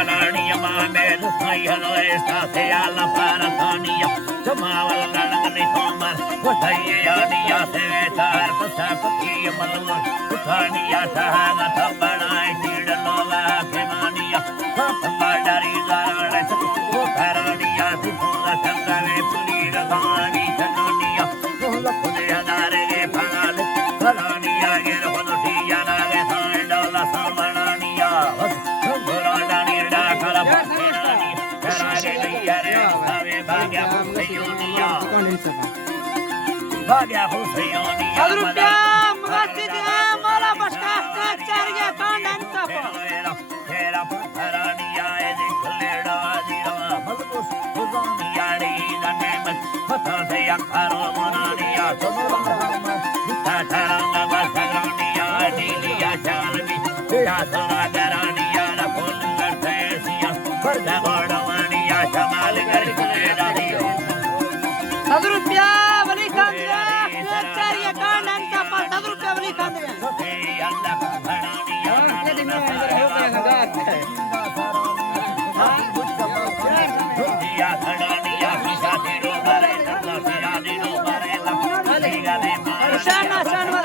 Harania Mamed, Hayalo Estacia, La Paratania, Jamaval Nalani Homer, Watayania Setar, Pasapaki, Malur, Utania Tahana, Tabana, Tidanova, Kemania, Papadari Zara, Parania, Tipola, Tangare, Pulida, Gani, Tanonia, Pudare, Pagal, Parania, Yerosia, Nagasandola, Samanania, Purani, Kalapani, Bagya Husayonia, Bagya Husayonia, Adrupya, Mugasidia, Mala Bashka, Charga, Kandan Kapo. Hera Parania, Ediculera, Malbus, Puzania, the name of Patasaya, Monania, Tataranga, Vasarania, Dilia, Jalmi, Yasana, Garania, the Pulga, Tesia, Purgamania, Shamali, Adrupya, Valikandra, Charga, Kandan Kapo, Adrupya, Valikandra. Shana, Shana,